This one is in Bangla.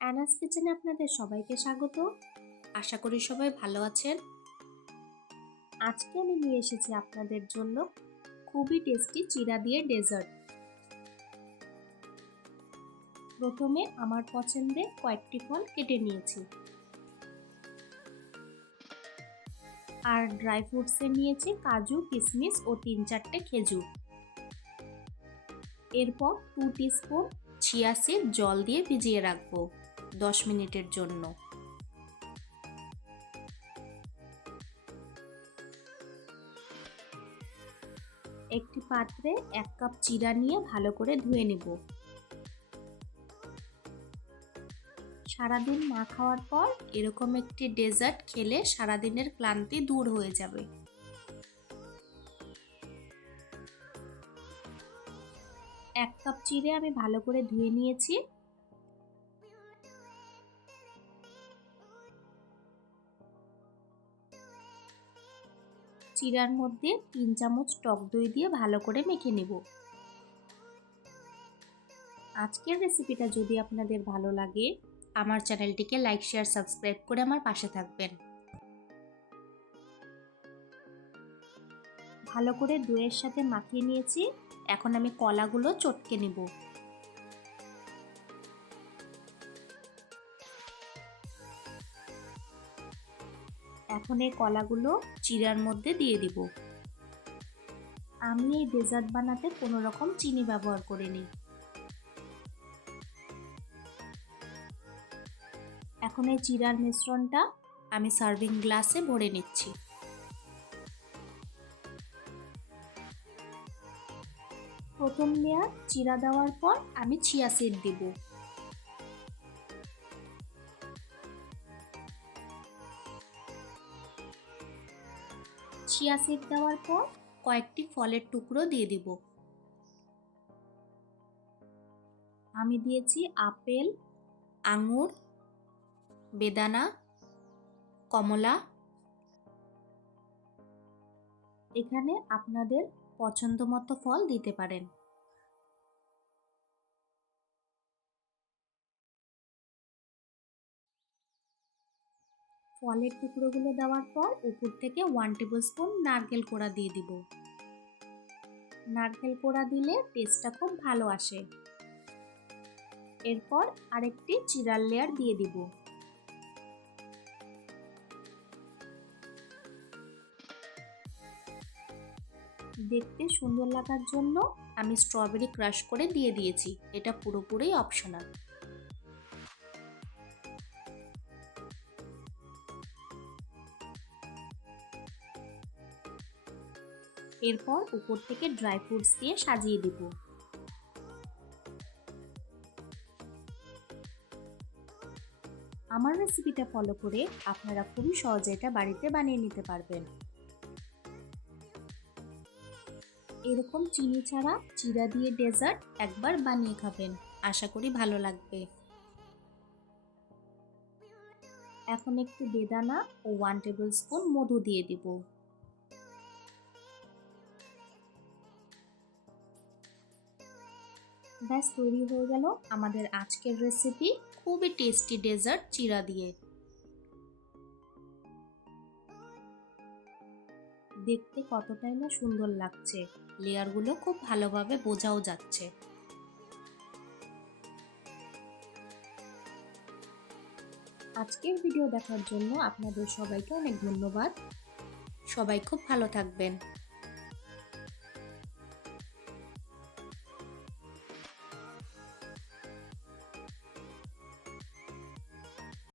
অ্যানাস কিচেনে আপনাদের সবাইকে স্বাগত। আশা করি সবাই ভালো আছেন। আজকে আমি নিয়ে এসেছি আপনাদের জন্য খুবই টেস্টি চিড়া দিয়ে ডেজার্ট। প্রথমে আমার পছন্দের কয়েকটি ফল কেটে নিয়েছি, আর ড্রাই ফ্রুটসে নিয়েছি কাজু, কিশমিশ ও 3-4টে খেজুর। এরপর 2 টিস্পুন চিয়া সিড জল দিয়ে ভিজিয়ে রাখবো 10 মিনিটের জন্য। একটি পাত্রে 1 কাপ চিড়া নিয়ে ভালো করে ধুয়ে নেব। সারাদিন না খাওয়ার পর এরকম একটি ডেজার্ট খেলে সারাদিনের ক্লান্তি দূর হয়ে যাবে। 1 কাপ চিড়ে আমি ভালো করে ধুয়ে নিয়েছি। চিড়ার মধ্যে 3 চামচ টক দই দিয়ে ভালো করে মেখে নেব। আজকের রেসিপিটা যদি আপনাদের ভালো লাগে, আমার চ্যানেলটিকে লাইক, শেয়ার, সাবস্ক্রাইব করে আমার পাশে থাকবেন। ভালো করে দইয়ের সাথে মাখিয়ে নিয়েছি। এখন আমি কলাগুলো চটকে নেব। এখন এই কলাগুলো চিড়ার মধ্যে দিয়ে দিব। আমি এই ডেজার্ট বানাতে কোনো রকম চিনি ব্যবহার করিনি। এখন এই চিড়ার মিশ্রণটা আমি সার্ভিং গ্লাসে ভরে নিচ্ছি। প্রথম লেয়ার চিড়া দেওয়ার পর আমি চিয়া সিড দিব। চিয়া সিড দেওয়ার পর কয়েকটি ফলের টুকরো দিয়ে দিব। আমি দিয়েছি আপেল, আঙুর, বেদানা, কমলা। এখানে আপনাদের পছন্দ মতো ফল দিতে পারেন। ফলের টুকরোগুলো দেওয়ার পর উপর থেকে 1 টেবিলস্পুন নারকেল কোড়া দিয়ে দিব। নারকেল কোড়া দিলে টেস্টটা খুব ভালো আসে। এরপর আরেকটি চিড়ার লেয়ার দিয়ে দিব। দেখতে সুন্দর লাগার জন্য আমি স্ট্রবেরি ক্রাশ করে দিয়ে দিয়েছি। এটা পুরোপুরি অপশনাল। এরপর উপর থেকে ড্রাই ফ্রুটস দিয়ে সাজিয়ে দিব। আমার রেসিপিটা ফলো করে আপনারা খুবই সহজে এটা বাড়িতে বানিয়ে নিতে পারবেন। এরকম চিনি ছাড়া চিড়া দিয়ে ডেজার্ট একবার বানিয়ে খাবেন, আশা করি ভালো লাগবে। এখন একটু বেদানা ও 1 টেবিলস্পুন মধু দিয়ে দিব। ব্যাস তৈরি হয়ে গেল আমাদের আজকের রেসিপি, খুবই টেস্টি ডেজার্ট চিড়া দিয়ে। দেখতে কতটাই না সুন্দর লাগছে, লেয়ারগুলো খুব ভালোভাবে বোঝাও যাচ্ছে। আজকের ভিডিও দেখার জন্য আপনাদের সবাইকে অনেক ধন্যবাদ। সবাই খুব ভালো থাকবেন।